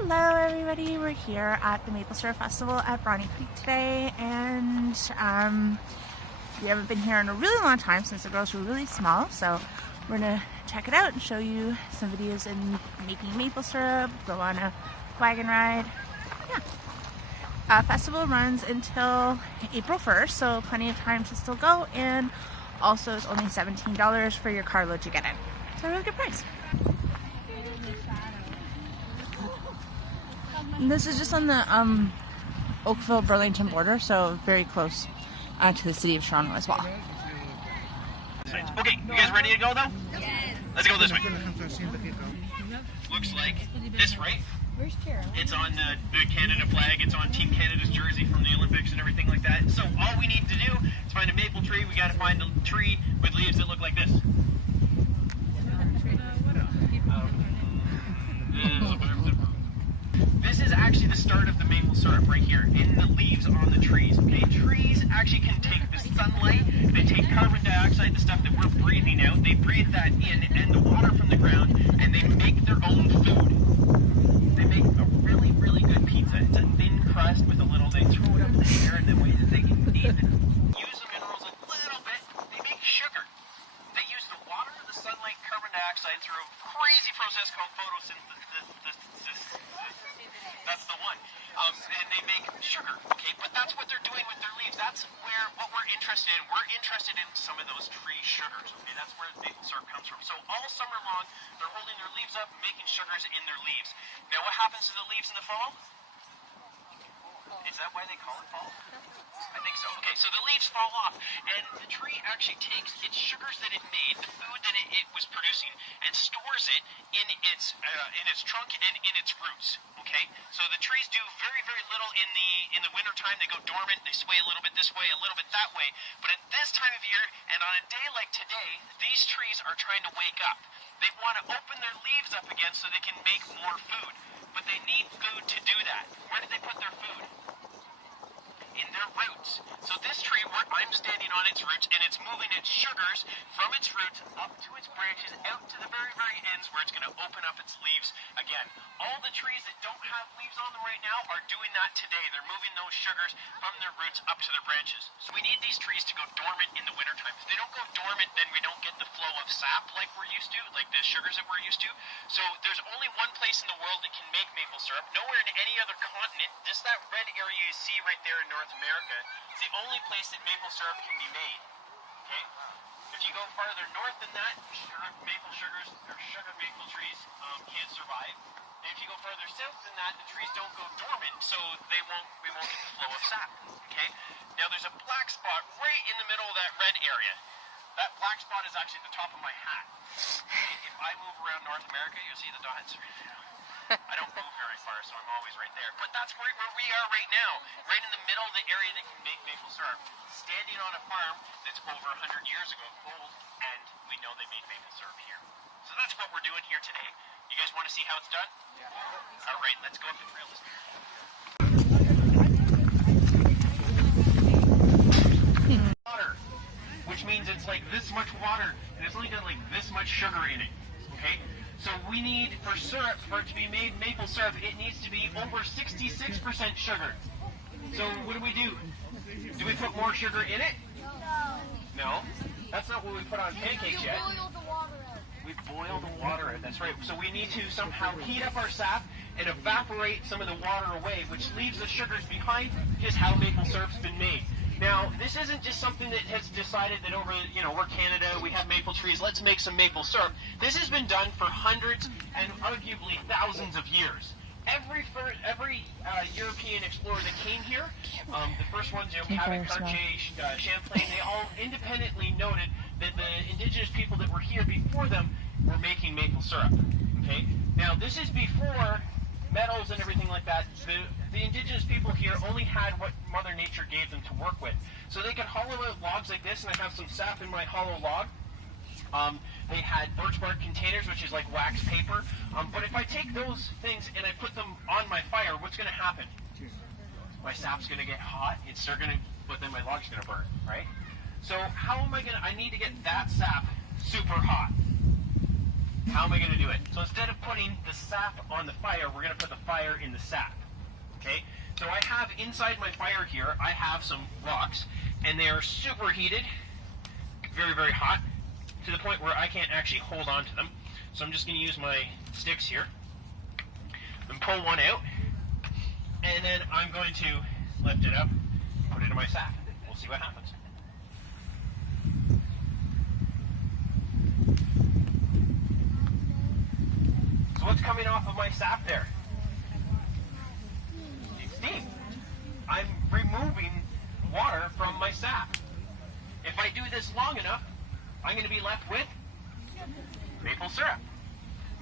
Hello everybody, we're here at the Maple Syrup Festival at Bronte Creek today, and we haven't been here in a really long time since the girls were really small, so we're gonna check it out and show you some videos in making maple syrup, go on a wagon ride. Festival runs until April 1st, so plenty of time to still go, and also it's only $17 for your carload to get in, so a really good price. And this is just on the Oakville-Burlington border, so very close to the city of Toronto as well. Okay, you guys ready to go though? Yes. Let's go this way. Looks like this, right? It's on the Canada flag. It's on Team Canada's jersey from the Olympics and everything like that. So all we need to do is find a maple tree. We got to find a tree with leaves that look like this. This is actually the start of the maple syrup right here, in the leaves on the trees. Okay, trees actually can take the sunlight, they take carbon dioxide, the stuff that we're breathing out, they breathe that in, and the water from the ground, and they make their own food. They make a really, really good pizza. It's a thin crust with a little, they throw it up in the air, and the way that they can use the minerals a little bit, they make sugar. They use the water, the sunlight, carbon dioxide through a crazy process called photosynthesis. That's the one. And they make sugar, okay? But that's what they're doing with their leaves. That's what we're interested in. We're interested in some of those tree sugars, okay? That's where maple syrup comes from. So all summer long, they're holding their leaves up, making sugars in their leaves. Now, what happens to the leaves in the fall? Is that why they call it fall? I think so. Okay, so the leaves fall off, and the tree actually takes its sugars that it made, the food that it was producing, and stores it in its trunk and in its roots. Okay, so the trees do very, very little in the winter time. They go dormant. They sway a little bit this way, a little bit that way. But at this time of year, and on a day like today, these trees are trying to wake up. They want to open their leaves up again so they can make more food. But they need food to do that. Where did they put their food? In their roots. So this tree, where I'm standing on its roots, and it's moving its sugars from its roots up to its branches, out to the very, very ends where it's going to open up its leaves again. All the trees that don't have leaves on them right now are doing that today. They're moving those sugars from their roots up to their branches. So we need these trees to go dormant in the wintertime. If they don't go dormant, then we don't get the flow of sap like we're used to, like the sugars that we're used to. So there's only one place in the world that can make maple syrup. Nowhere in any other continent. Just that red area you see right there in North America is the only place that maple syrup can be made. Okay? If you go farther north than that, maple trees can't survive. And if you go further south than that, the trees don't go dormant, so we won't get the flow of sap. Okay? Now there's a black spot right in the middle of that red area. That black spot is actually the top of my hat. If I move around North America, you'll see the dots. I don't move very far, so I'm always right there. But that's where we are right now, right in the middle of the area that can make maple syrup. Standing on a farm that's over 100 years ago old, and we know they made maple syrup here. So that's what we're doing here today. You guys want to see how it's done? Yeah. All right, let's go up the trail. Water, which means it's like this much water, and it's only got like this much sugar in it. Okay? So we need, for syrup, for it to be made maple syrup, it needs to be over 66% sugar. So what do? Do we put more sugar in it? No. That's not what we put on pancakes yet. We boil the water out, that's right. So we need to somehow heat up our sap and evaporate some of the water away, which leaves the sugars behind, just how maple syrup's been made. Now, this isn't just something that has decided that over, we're Canada, we have maple trees, let's make some maple syrup. This has been done for hundreds and arguably thousands of years. Every European explorer that came here, the first ones, Cabot, Cartier, Champlain, they all independently noted that the indigenous people that were here before them were making maple syrup. Okay? Now, this is before metals and everything like that. The indigenous people here only had what Mother Nature gave them to work with. So they could hollow out logs like this, and I have some sap in my hollow log. They had birch bark containers, which is like wax paper. But if I take those things and I put them on my fire, what's going to happen? My sap's going to get hot, but then my log's going to burn, right? So how am I going to, I need to get that sap super hot. How am I going to do it? So instead of putting the sap on the fire, we're going to put the fire in the sap. Okay? So I have inside my fire here, I have some rocks, and they are super heated, very, very hot, to the point where I can't actually hold on to them. So I'm just going to use my sticks here and pull one out, and then I'm going to lift it up, put it in my sap. We'll see what happens. So what's coming off of my sap there? It's steam. I'm removing water from my sap. If I do this long enough, I'm going to be left with maple syrup.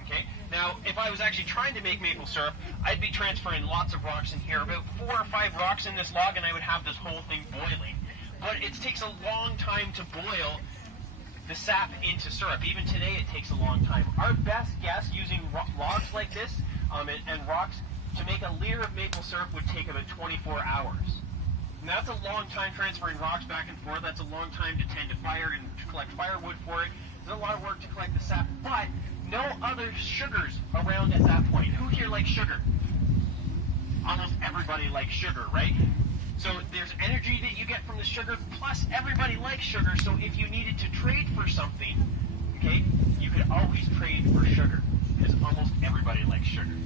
Okay? Now, if I was actually trying to make maple syrup, I'd be transferring lots of rocks in here, about 4 or 5 rocks in this log, and I would have this whole thing boiling. But it takes a long time to boil the sap into syrup. Even today, it takes a long time. Our best guess using logs like this and rocks to make a liter of maple syrup would take about 24 hours. And that's a long time transferring rocks back and forth. That's a long time to tend to fire and to collect firewood for it. There's a lot of work to collect the sap, but no other sugars around at that point. Who here likes sugar? Almost everybody likes sugar, right? So there's energy that you get from the sugar, plus everybody likes sugar, so if you needed to trade for something, okay, you could always trade for sugar, because almost everybody likes sugar.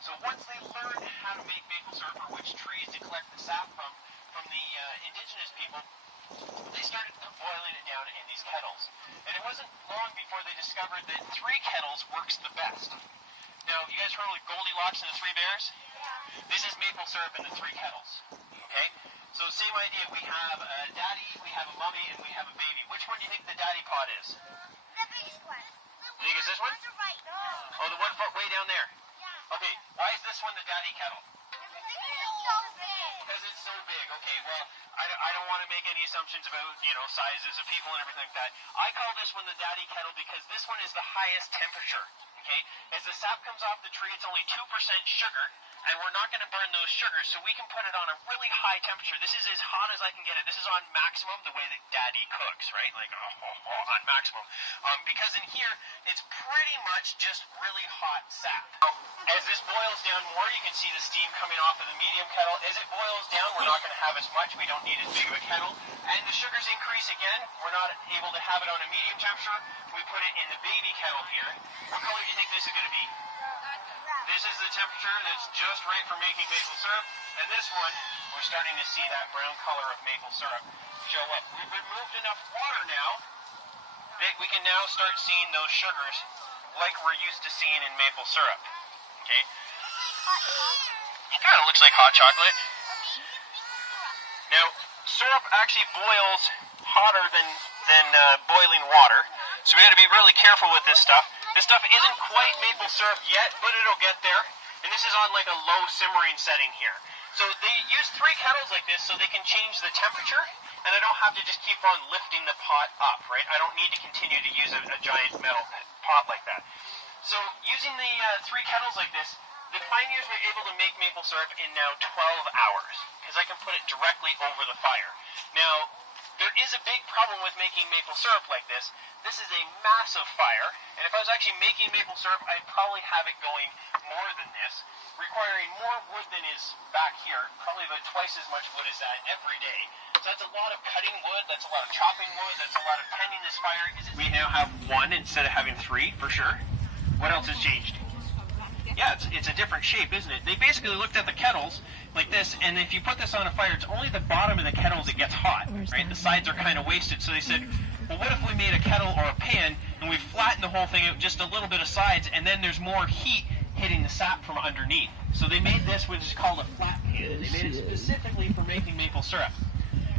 So once they learned how to make maple syrup, or which trees to collect the sap from the indigenous people, they started boiling it down in these kettles. And it wasn't long before they discovered that 3 kettles works the best. Now, you guys heard of Goldilocks and the 3 bears? This is maple syrup in the 3 kettles. Okay? So same idea. We have a daddy, we have a mummy, and we have a baby. Which one do you think the daddy pot is? The biggest one. You think it's this one? On the right. No. Oh, the one way down there. Yeah. Okay, why is this one the daddy kettle? It's so big. Because it's so big. Okay, well, I don't want to make any assumptions about, sizes of people and everything like that. I call this one the daddy kettle because this one is the highest temperature. Okay? As the sap comes off the tree, it's only 2% sugar, and we're not going to burn those sugars, so we can put it on a really high temperature. This is as hot as I can get it. This is on maximum, the way that daddy cooks, right? Like, on maximum. Because in here, it's pretty much just really hot sap. As this boils down more, you can see the steam coming off of the medium kettle. As it boils down, we're not going to have as much. We don't need as big of a kettle. And the sugars increase again. We're not able to have it on a medium temperature. We put it in the baby kettle here. What color do you think this is going to be? This is the temperature that's just right for making maple syrup. And this one, we're starting to see that brown color of maple syrup show up. We've removed enough water now that we can now start seeing those sugars like we're used to seeing in maple syrup. Okay? It kind of looks like hot chocolate. Now, syrup actually boils hotter than boiling water, so we got to be really careful with this stuff. This stuff isn't quite maple syrup yet, but it'll get there. And this is on like a low simmering setting here. So they use 3 kettles like this so they can change the temperature, and I don't have to just keep on lifting the pot up, right? I don't need to continue to use a giant metal pot like that. So using the 3 kettles like this, the pioneers were able to make maple syrup in now 12 hours, because I can put it directly over the fire. Now, there is a big problem with making maple syrup like this. This is a massive fire, and if I was actually making maple syrup, I'd probably have it going more than this, requiring more wood than is back here, probably about twice as much wood as that every day. So that's a lot of cutting wood, that's a lot of chopping wood, that's a lot of tending this fire. We now have 1 instead of having 3, for sure. What else has changed? Yeah, it's a different shape, isn't it? They basically looked at the kettles like this, and if you put this on a fire, it's only the bottom of the kettles that gets hot, right? The sides are kind of wasted, so they said, well, what if we made a kettle or a pan, and we flattened the whole thing out just a little bit of sides, and then there's more heat hitting the sap from underneath. So they made this, which is called a flat pan, and they made it specifically for making maple syrup.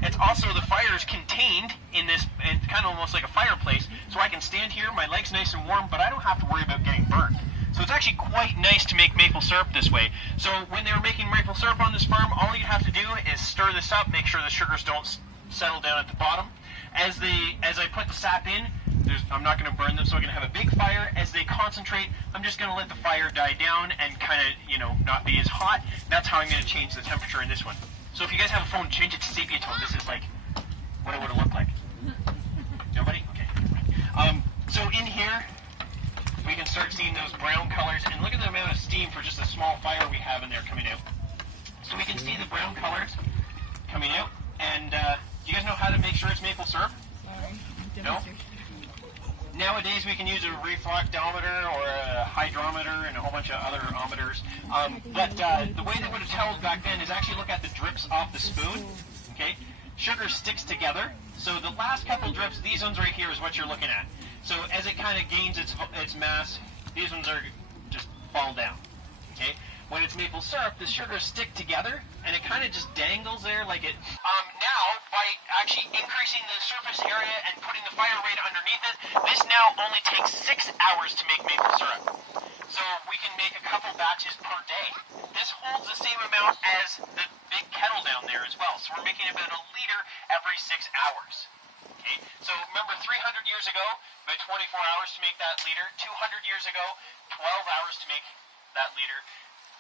It's also, the fire is contained in this, and kind of almost like a fireplace, so I can stand here, my leg's nice and warm, but I don't have to worry about getting burnt. So it's actually quite nice to make maple syrup this way. So when they were making maple syrup on this farm, all you have to do is stir this up, make sure the sugars don't settle down at the bottom. As I put the sap in, I'm not going to burn them, so I'm going to have a big fire. As they concentrate, I'm just going to let the fire die down and kind of, not be as hot. That's how I'm going to change the temperature in this one. So if you guys have a phone, change it to sepia tone. This is like what it would have looked like. Nobody? Okay. So in here, we can start seeing those brown colors. And look at the amount of steam for just a small fire we have in there coming out. So we can see the brown colors coming out. And do you guys know how to make sure it's maple syrup? No? Nowadays we can use a refractometer or a hydrometer and a whole bunch of other ometers. But the way they would have told back then is actually look at the drips off the spoon. Okay? Sugar sticks together. So the last couple drips, these ones right here is what you're looking at. So as it kind of gains its mass, these ones are just fall down. Okay? When it's maple syrup, the sugars stick together, and it kind of just dangles there like it. Now, by actually increasing the surface area and putting the fire rate underneath it, this now only takes 6 hours to make maple syrup. So we can make a couple batches per day. This holds the same amount as the big kettle down there as well. So we're making about a liter every 6 hours. Okay, so remember 300 years ago, about 24 hours to make that liter. 200 years ago, 12 hours to make that liter.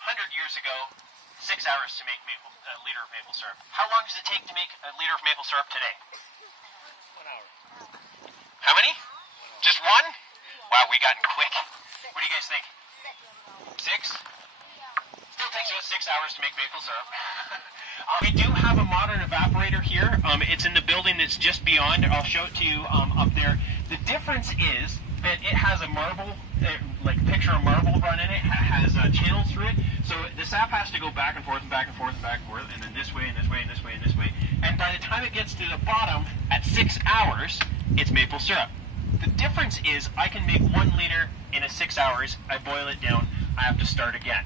100 years ago, 6 hours to make a liter of maple syrup. How long does it take to make a liter of maple syrup today? 1 hour. How many? Just one? Wow, we gotten quick. What do you guys think? 6? Still takes about 6 hours to make maple syrup. We do have a modern evaporator here. It's in the building that's just beyond. I'll show it to you up there. The difference is that it has a marble, like picture a marble run in it, has channels through it. So the sap has to go back and forth and back and forth and back and forth, and then this way and this way and this way and this way. And by the time it gets to the bottom at 6 hours, it's maple syrup. The difference is I can make 1 liter in 6 hours. I boil it down. I have to start again.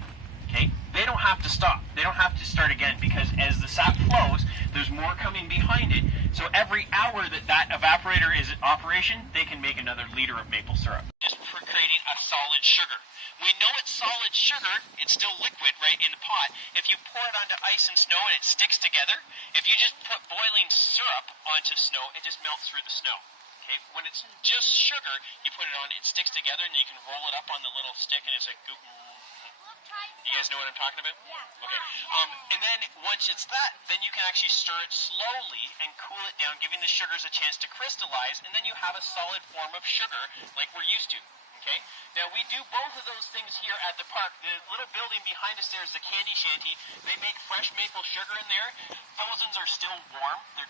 Okay? They don't have to stop. They don't have to start again because as the sap flows, there's more coming behind it. So every hour that evaporator is in operation, they can make another liter of maple syrup. Just for creating a solid sugar. We know it's solid sugar. It's still liquid, right, in the pot. If you pour it onto ice and snow and it sticks together, if you just put boiling syrup onto snow, it just melts through the snow. Okay? When it's just sugar, you put it on, it sticks together, and you can roll it up on the little stick, and it's like goop. You guys know what I'm talking about? Yeah. Okay. And then once it's that, then you can actually stir it slowly and cool it down, giving the sugars a chance to crystallize, and then you have a solid form of sugar like we're used to. Okay? Now we do both of those things here at the park. The little building behind us there is the candy shanty. They make fresh maple sugar in there. Thousands are still warm. They're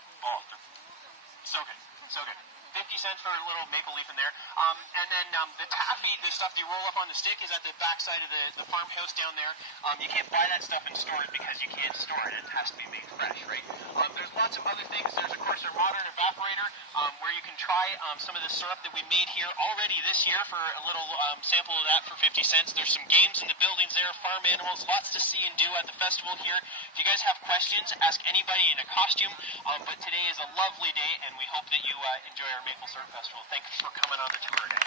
so good. So good. 50 cents for a little maple leaf in there. And then the taffy, the stuff you roll up on the stick, is at the back side of the farmhouse down there. You can't buy that stuff and store it because you can't store it. It has to be made fresh, right? There's lots of other things. There's, of course, our modern evaporator where you can try some of the syrup that we made here already this year for a little sample of that for 50 cents. There's some games in the buildings there, farm animals, lots to see and do at the festival here. If you guys have questions, ask anybody in a costume. But today is a lovely day, and we hope that you enjoy our Maple Syrup Festival. Thanks for coming on the tour, guys.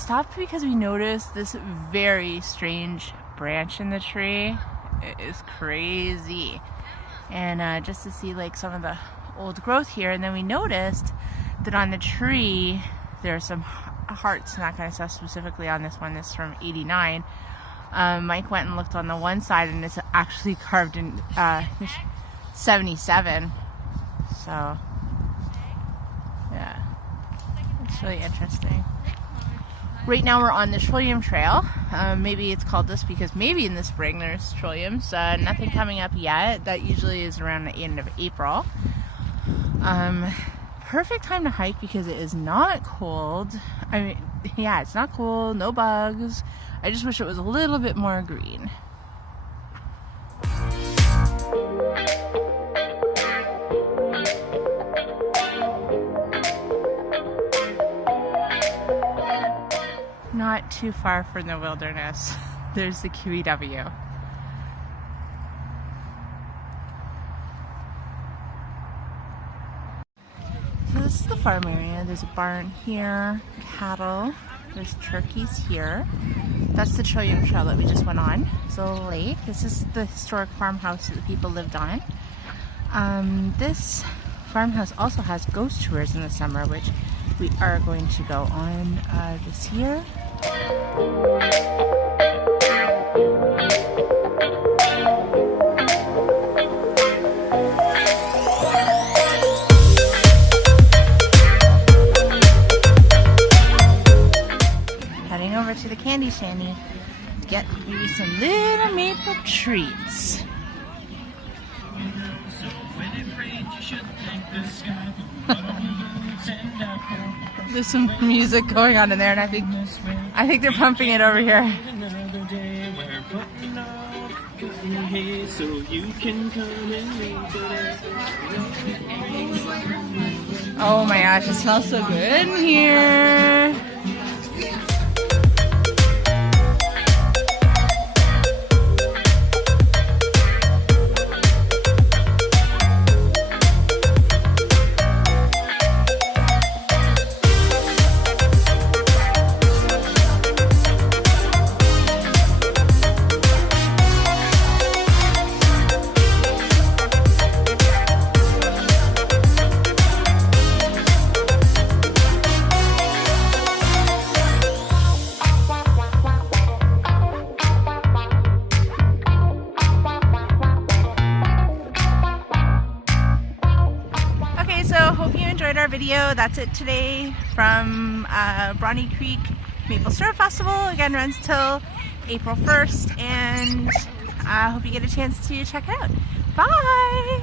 Stopped because we noticed this very strange branch in the tree. It is crazy. And just to see like some of the old growth here, and then we noticed that on the tree there are some hearts and that kind of stuff, specifically on this one. This is from 89. Mike went and looked on the one side and it's actually carved in 77. So yeah, it's really interesting. Right now we're on the Trillium Trail. Maybe it's called this because maybe in the spring there's trilliums. Nothing coming up yet. That usually is around the end of April. Perfect time to hike because it is not cold. I mean, yeah, it's not cold, no bugs. I just wish it was a little bit more green. not too far from the wilderness. There's the QEW. So this is the farm area. There's a barn here, cattle, there's turkeys here. That's the Trillium Trail that we just went on. It's a little lake. This is the historic farmhouse that the people lived on. This farmhouse also has ghost tours in the summer, which we are going to go on this year. Heading over to the candy shanty to get maybe some little maple treats. There's some music going on in there, and I think they're pumping it over here. Oh my gosh, it smells so good in here. Hope you enjoyed our video. That's it today from Bronte Creek Maple Syrup Festival. Again, runs till April 1st, and I hope you get a chance to check it out. Bye!